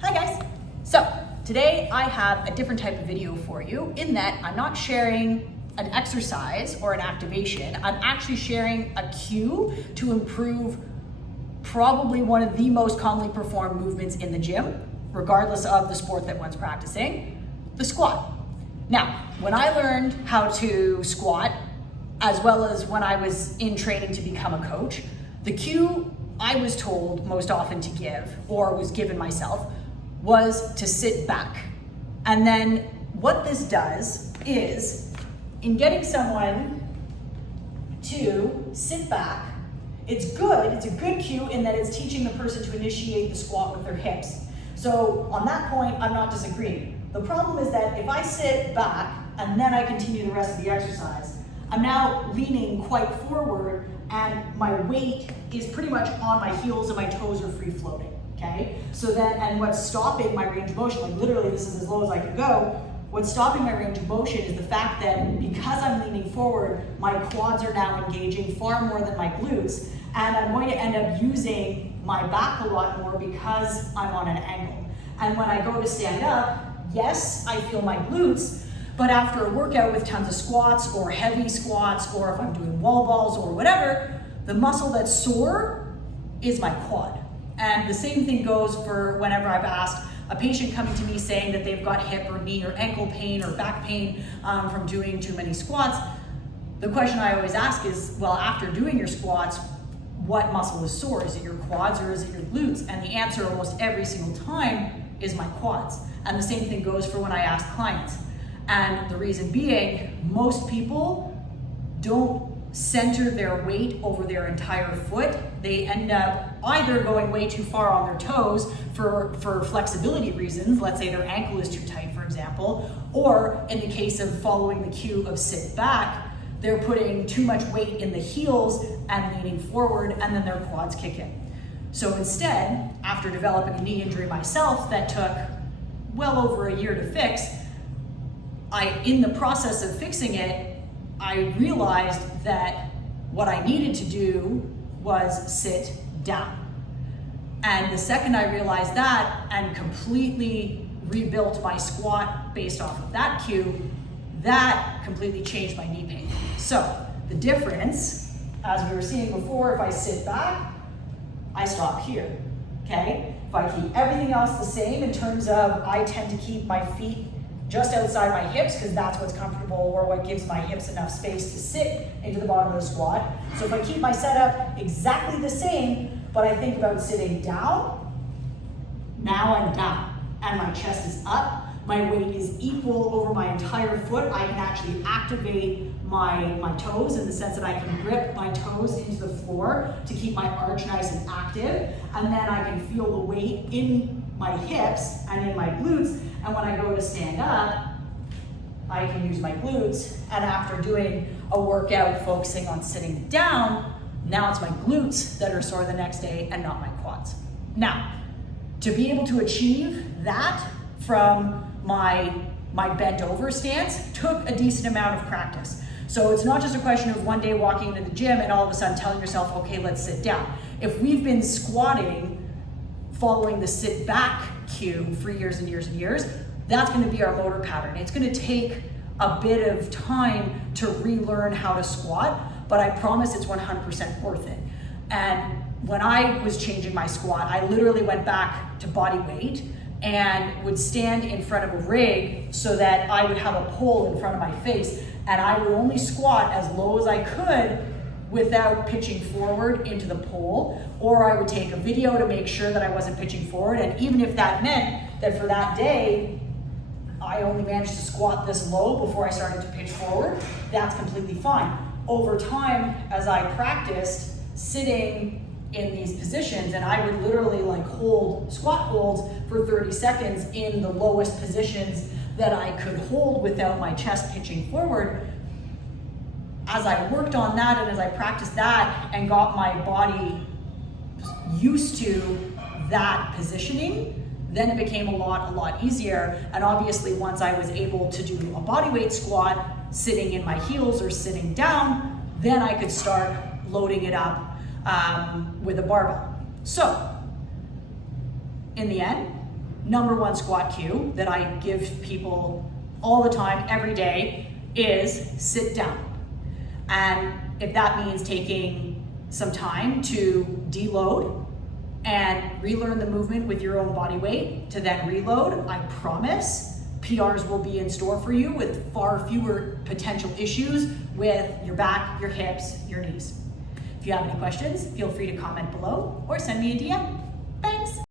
Hi guys! So today I have a different type of video for you in that I'm not sharing an exercise or an activation. I'm actually sharing a cue to improve probably one of the most commonly performed movements in the gym, regardless of the sport that one's practicing, the squat. Now, when I learned how to squat, as well as when I was in training to become a coach, the cue I was told most often to give, or was given myself, was to sit back. And then what this does is, in getting someone to sit back, it's a good cue in that it's teaching the person to initiate the squat with their hips. So on that point, I'm not disagreeing. The problem is that if I sit back and then I continue the rest of the exercise, I'm now leaning quite forward and my weight is pretty much on my heels and my toes are free floating, okay? So then, and what's stopping my range of motion, like literally this is as low as I can go, what's stopping my range of motion is the fact that because I'm leaning forward, my quads are now engaging far more than my glutes, and I'm going to end up using my back a lot more because I'm on an angle. And when I go to stand up, yes, I feel my glutes, but after a workout with tons of squats or heavy squats, or if I'm doing wall balls or whatever, the muscle that's sore is my quad. And the same thing goes for whenever I've asked a patient coming to me saying that they've got hip or knee or ankle pain or back pain from doing too many squats. The question I always ask is, well, after doing your squats, what muscle is sore? Is it your quads or is it your glutes? And the answer almost every single time is my quads. And the same thing goes for when I ask clients. And the reason being, most people don't center their weight over their entire foot. They end up either going way too far on their toes for flexibility reasons, let's say their ankle is too tight, for example, or in the case of following the cue of sit back, they're putting too much weight in the heels and leaning forward, and then their quads kick in. So instead, after developing a knee injury myself that took well over a year to fix, in the process of fixing it, I realized that what I needed to do was sit down. And the second I realized that and completely rebuilt my squat based off of that cue, that completely changed my knee pain. So the difference, as we were seeing before, if I sit back, I stop here, okay? If I keep everything else the same in terms of I tend to keep my feet just outside my hips because that's what's comfortable or what gives my hips enough space to sit into the bottom of the squat. So if I keep my setup exactly the same, but I think about sitting down, now I'm down and my chest is up, my weight is equal over my entire foot. I can actually activate my toes in the sense that I can grip my toes into the floor to keep my arch nice and active, and then I can feel the weight in my hips and in my glutes, and when I go to stand up, I can use my glutes, and after doing a workout focusing on sitting down, now it's my glutes that are sore the next day and not my quads. Now, to be able to achieve that from my bent over stance took a decent amount of practice. So it's not just a question of one day walking into the gym and all of a sudden telling yourself, okay, let's sit down. If we've been squatting following the sit back cue for years and years and years, that's going to be our motor pattern. It's going to take a bit of time to relearn how to squat, but I promise it's 100% worth it. And when I was changing my squat, I literally went back to body weight and would stand in front of a rig so that I would have a pole in front of my face, and I would only squat as low as I could without pitching forward into the pole, or I would take a video to make sure that I wasn't pitching forward, and even if that meant that for that day I only managed to squat this low before I started to pitch forward, that's completely fine. Over time, as I practiced sitting in these positions, and I would literally like hold squat holds for 30 seconds in the lowest positions that I could hold without my chest pitching forward. As I worked on that and as I practiced that and got my body used to that positioning, then it became a lot easier. And obviously once I was able to do a bodyweight squat sitting in my heels or sitting down, then I could start loading it up with a barbell. So in the end, number one squat cue that I give people all the time, every day, is sit down. And if that means taking some time to deload and relearn the movement with your own body weight to then reload, I promise PRs will be in store for you with far fewer potential issues with your back, your hips, your knees. If you have any questions, feel free to comment below or send me a DM. Thanks.